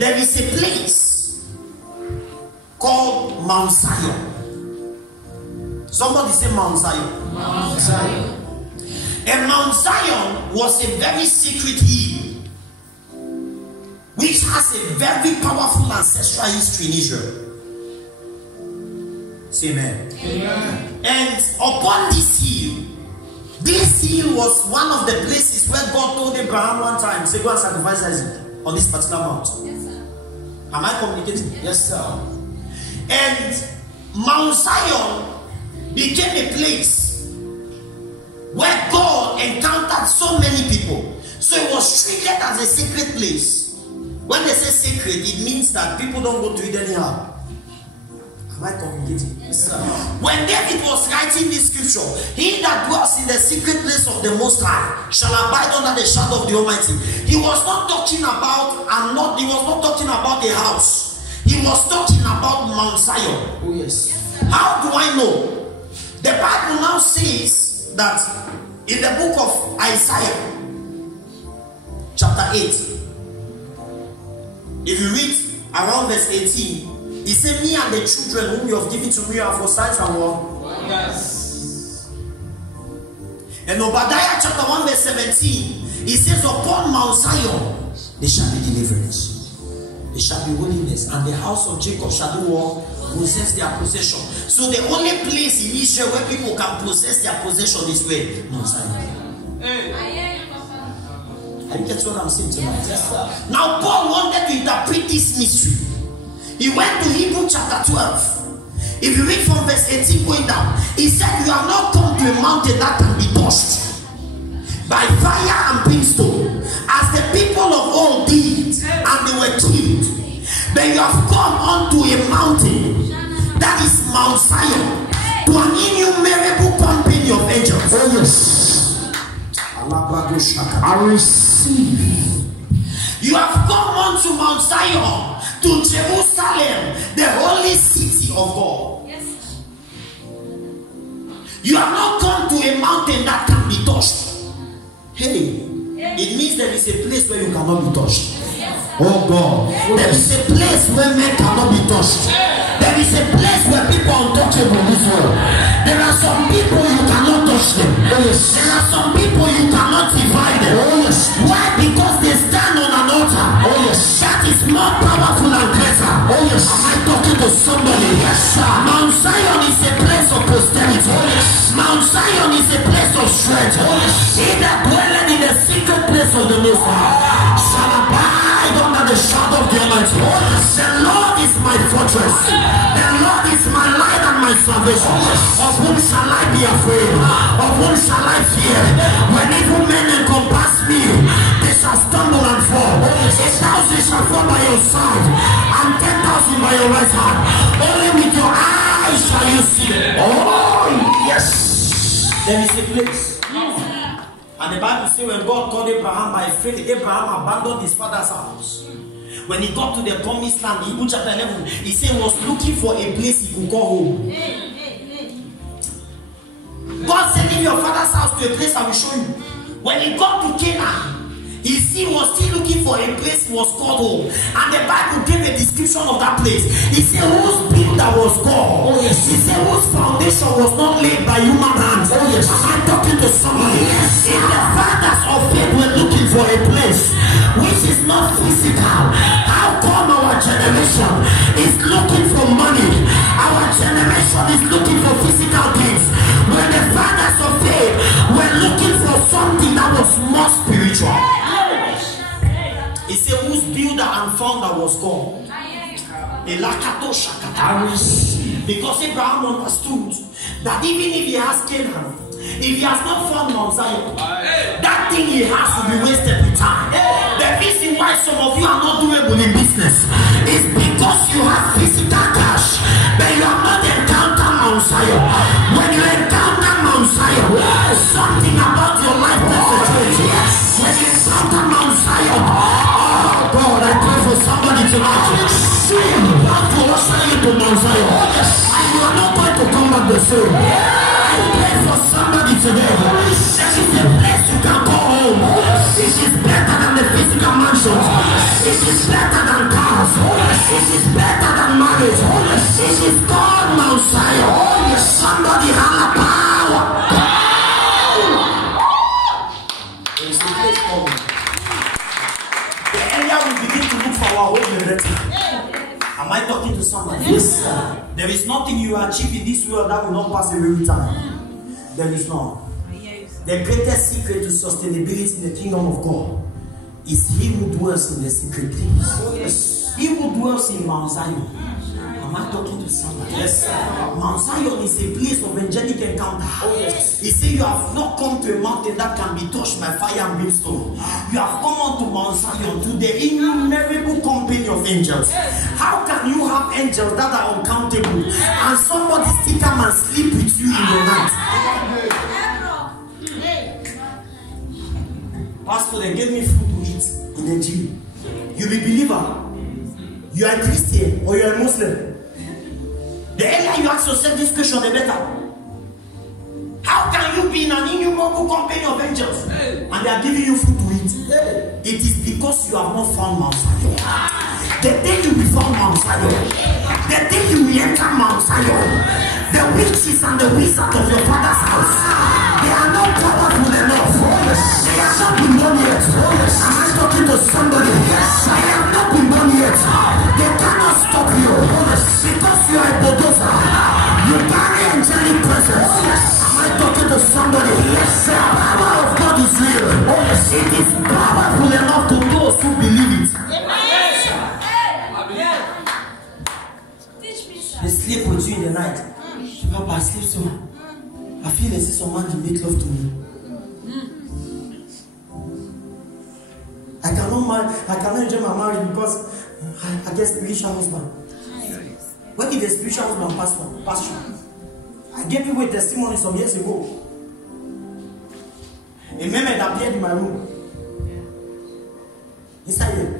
there is a place called Mount Zion. Somebody say Mount Zion. Mount Zion. And Mount Zion was a very secret hill, which has a very powerful ancestral history in Israel. Say amen. Amen. And upon this hill was one of the places where God told Abraham one time, say, go and sacrifice Isaac on this particular mount. Yes, sir. Am I communicating? Yes, sir. And Mount Zion became a place where God encountered so many people. So it was treated as a sacred place. When they say sacred, it means that people don't go to it anyhow. Am I communicating? Yes, sir. When David was writing this scripture, he that dwells in the secret place of the Most High shall abide under the shadow of the Almighty. He was not talking about he was not talking about a house. He was talking about Mount Zion. Oh, yes. How do I know? The Bible now says that in the book of Isaiah, chapter 8, if you read around verse 18, he said, me and the children whom you have given to me are for signs and wonders. Yes. And Obadiah chapter 1 verse 17, he says, upon Mount Zion there shall be deliverance, there shall be holiness, and the house of Jacob shall do what? Possess their possession. So the only place in Israel where people can possess their possession is where? Mount Zion. Hey. I get what I'm saying tonight. Yes, sir. Now Paul wanted to interpret this mystery. He went to Hebrew chapter 12. If you read from verse 18 going down, he said, you have not come to a mountain that can be touched by fire and brimstone, as the people of old did, and they were killed. But you have come unto a mountain that is Mount Zion, to an innumerable company of angels. Oh, yes. I receive. You have come unto Mount Zion, to Jerusalem, the holy city of God. Yes. You have not come to a mountain that can be touched. Hey, it means there is a place where you cannot be touched. Yes, Oh God, there is a place where men cannot be touched. There is a place where people are untouchable in this world. There are some people you cannot touch them. Oh, yes. There are some people you cannot divide them. Oh, yes. Why? Because they stand on an altar. Oh, yes. That is more powerful and greater. Oh, yes. Am I talking to somebody? Yes, sir. Mount Zion is a place of posterity. Oh, yes. Mount Zion is a place of strength. Oh, yes. He that dwelleth in the secret place of the Most High shall abide under the shadow of the Almighty. Oh, yes. The Lord is my fortress. The Lord is my light and my salvation. Of whom shall I be afraid? Of whom shall I fear? When evil men encompass me, they shall stumble and fall. 1,000 shall fall by your side, and 10,000 by your right hand. Only with your eyes shall you see. Oh, yes. There is a place. And the Bible says when God called Abraham by faith, Abraham abandoned his father's house. When he got to the promised land, Hebrew chapter 11, he said he was looking for a place he could go home. God said, leave your father's house to a place I will show you. When he got to Canaan, he was still looking for a place he was called home. And the Bible gave a description of that place. He said, whose builder was God? Oh, yes. He said, whose foundation was not laid by human hands? Oh, yes. Am I talking to somebody? Yes. If the fathers of faith were looking for a place which is not physical, how come our generation is looking for money? Our generation is looking for physical things, when the fathers of faith were looking for something that was more spiritual. He said, whose builder and founder was God? Because Abraham understood that even if he has Canaan, if he has not found Mount Zion, that thing he has will be wasted with time. The reason why some of you are not doable in business is because you have physical cash, but you have not encountered Mount Zion. When you encounter Mount Zion, something about your life doesn't change. When you encounter Mount Zion, oh God, I pray for somebody tonight. God will usher you to Mount Zion, and you are not going to come back the same. I pray for somebody today. There is a place you can go home. It is better than the physical mansions. It is better than cars. house. Oh yes, it is better than marriage. Oh yes, it is called Mount Zion. Oh yes, somebody has a power. There is a place for me. The earlier we begin to look for our own, the better. Am I talking to somebody? Yes, sir. There is nothing you achieve in this world that will not pass away with time. There is none. The greatest secret to sustainability in the kingdom of God is he who dwells in the secret place. He who dwells in Mount Zion. Am I talking to somebody? Yes, sir. Mount Zion is a place of angelic encounter. Oh, yes. He said, you have not come to a mountain that can be touched by fire and brimstone. You have come onto Mount Zion to the innumerable company of angels. How can you have angels that are uncountable and somebody still come and sleep with you in the night? Pastor, they gave me food to eat in the gym. You be believer, you are a Christian or you are a Muslim. The earlier you ask yourself this question, the better. How can you be in an innumerable company of angels and they are giving you food to eat? It is because you have not found Mount Zion. The day you will find Mount Zion, the day you will enter Mount Zion, the witches and the wizards of your father's house, they are not powerful enough. They have not been done yet. Am I talking to somebody? I have not been done yet. They cannot stop you because you are a bulldozer. You carry angelic presence. Am I talking to somebody? Yes, the power of God is real. It is powerful enough to those who believe it. They sleep with you in the night. Papa, I sleep so much. I feel as if someone to make love to me. I cannot enjoy my marriage because I get spiritual husband. When did the spiritual husband pastor? I gave you a testimony some years ago. A man appeared in my room. Inside here.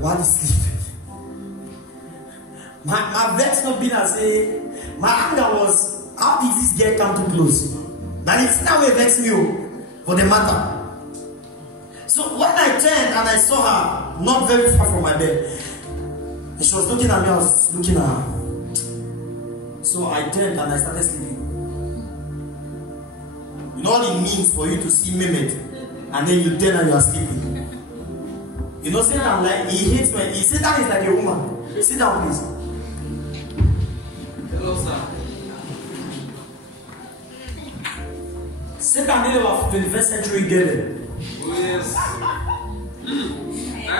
While he sleep. My vex not been as a my anger was, how did this girl come too close? That is now it vex me for the matter. So when I turned and I saw her not very far from my bed, and she was looking at me, I was looking at her. So I turned and I started sleeping. You know what it means for you to see Mehmet and then you turn and you are sleeping. You know, Satan, like, he hates me. Satan is like a woman. Sit down, please. Hello, sir. Satan did about 21st century girl. Oh, yes. I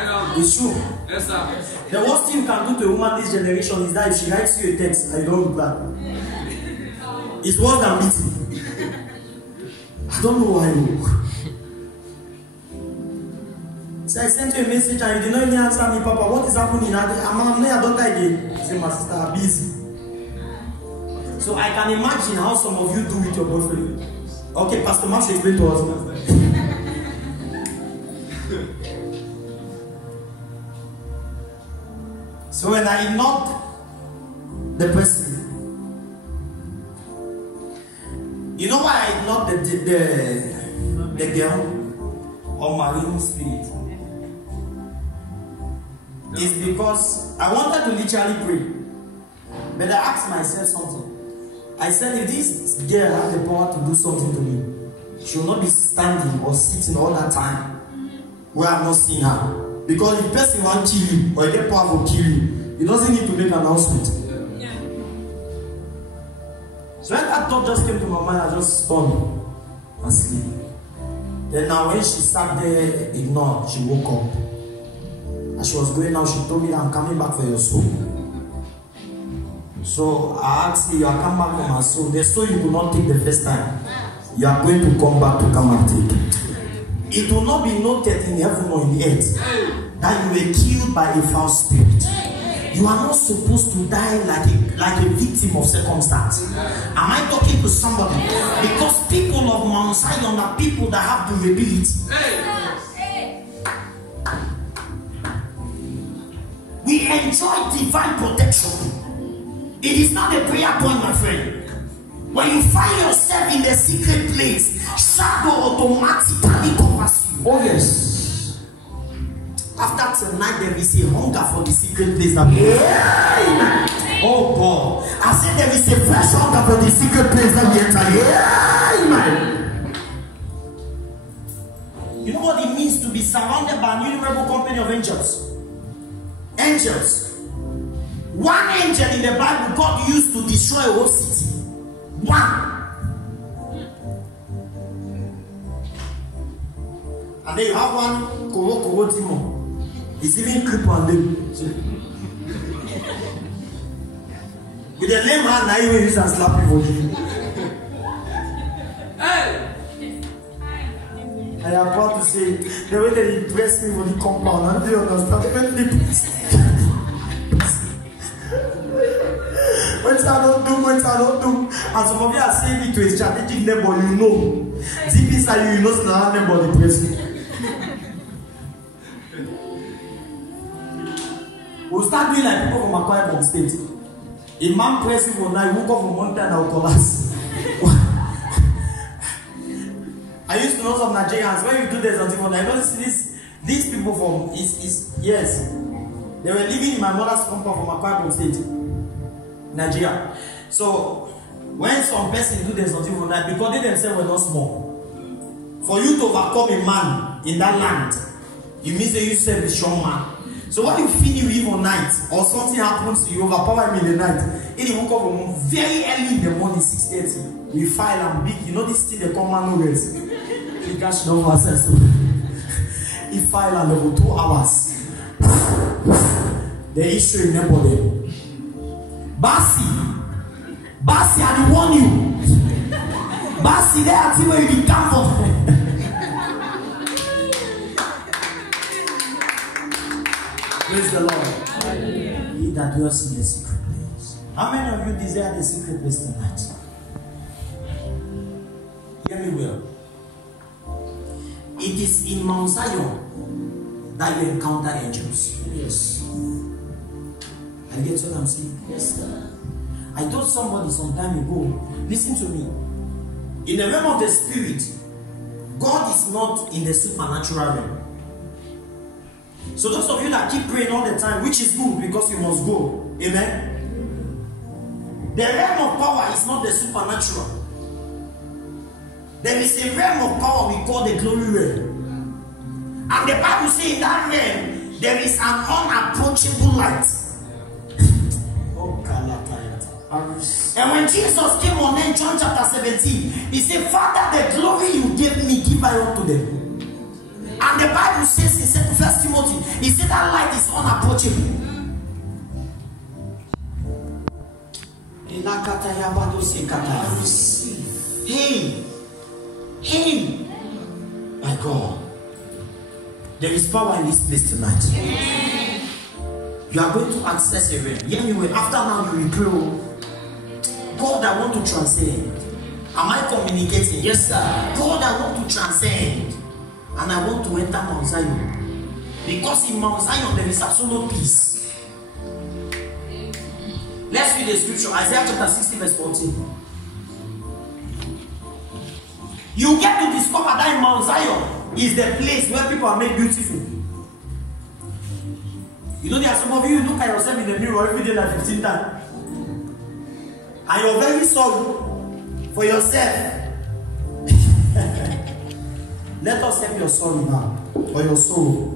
know. It's true. Yes, sir. The worst thing you can do to a woman this generation is that if she writes you a text and you don't reply, it's worse than beating. I don't know why. So I sent you a message and you did not even answer me, Papa. What is happening? I'm not daughter again. I say, my sister, I'm busy. So I can imagine how some of you do with your boyfriend. Okay, Pastor Mark should explain to us now. So when I ignored the person, you know why I ignored the girl or marine spirit? It's because I wanted to literally pray, but I asked myself something. I said, if this girl has the power to do something to me, she will not be standing or sitting all that time where I'm not seeing her. Because if the person wants to kill you or get power to kill you, he doesn't need to make an announcement. Yeah. So when that thought just came to my mind, I just stunned and sleep. Then now when she sat there ignored, she woke up. As she was going out, she told me that I'm coming back for your soul. So I asked her, you are coming back for my soul. The soul you could not take the first time, you are going to come back to come and take it. It will not be noted in heaven or in the earth that you were killed by a foul spirit. You are not supposed to die like a victim of circumstance. Am I talking to somebody? Because people of Mount Zion are people that have durability. We enjoy divine protection. It is not a prayer point, my friend. When you find yourself in the secret place, shadow automatically covers you. Oh yes. after tonight there is a hunger for the secret place. Yeah. Oh God. I said there is a fresh hunger for the secret place that we enter. Yeah. You know what it means to be surrounded by an innumerable company of angels? Angels. One angel in the Bible God used to destroy a whole city. One. And then you have one Koro Timo. It's even crippled on them. With a lame hand, now you will use and slap you for you. I am proud to say the way they dress me for the compound, and they understand. When I don't do, and some of you are saying it to a strategic neighbor, you know. Deep inside you know it's not neighbor the person. We'll start doing like people from Akwa Ibom State. A man pressing one night, woke up from one time and will collapse. I used to know some Nigerians, when you do this until one, I don't see these people from yes. They were living in my mother's compound from Akwa Ibom State, Nigeria. So when some person do this until one night, because they themselves were not small. For you to overcome a man in that land, you mean that you serve a strong man. So when you feel you evil night or something happens to you, overpower me in the night, if you woke up from very early in the morning, 6:30, we file and big. You know this thing they call man no rest. You cash no access. He file and level 2 hours. The issue in nobody. Basi, I warn you. Basi, they are where you become for. Praise the Lord. He that dwells in the secret place. How many of you desire the secret place tonight? Hear me well. It is in Mount Zion that you encounter angels. Yes. I get what I'm saying? Yes, sir. I told somebody some time ago, listen to me. In the realm of the spirit, God is not in the supernatural realm. So those of you that keep praying all the time, which is good because you must go. Amen. The realm of power is not the supernatural. There is a realm of power we call the glory realm. And the Bible says in that realm, there is an unapproachable light. And when Jesus came on in John chapter 17, he said, Father, the glory you gave me, give I unto them. And the Bible says in 1 Timothy, he said that light is unapproachable. Hey, my God, there is power in this place tonight. You are going to access a realm. Anyway, after now you will pray. God, I want to transcend. Am I communicating? Yes, sir. God, I want to transcend. And I want to enter Mount Zion. Because in Mount Zion there is absolute peace. Let's read the scripture. Isaiah chapter 60 verse 14. You get to discover that in Mount Zion is the place where people are made beautiful. You know there are some of you look at yourself in the mirror every day like 15 times. And you're very sorry for yourself. Let us help your sorrow now, or your soul.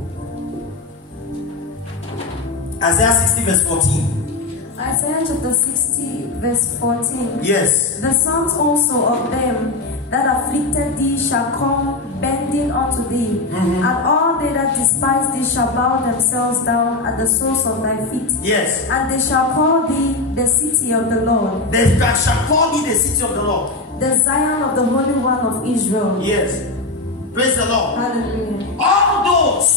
Isaiah 60 verse 14. Isaiah chapter 60 verse 14. Yes. The sons also of them that afflicted thee shall come bending unto thee, and all they that despise thee shall bow themselves down at the soles of thy feet. Yes. And they shall call thee the city of the Lord. They shall call thee the city of the Lord. The Zion of the Holy One of Israel. Yes. Praise the Lord. Hallelujah. All those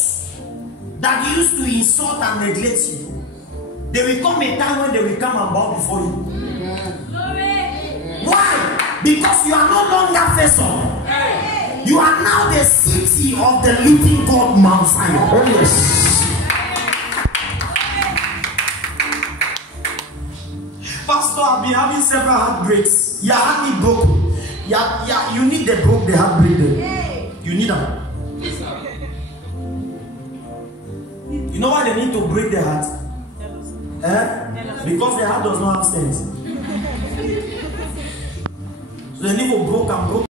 that used to insult and neglect you, there will come a time when they will come and bow before you. Why? Because you are no longer vessel. You are now the city of the living God, Mount Zion. Oh yes. Pastor, I've been having several heartbreaks. Your heart is broken. You need the broke, the heartbreak there. You need them. know why they need to break the heart? Because the heart does not have sense. So they need to broke and broke.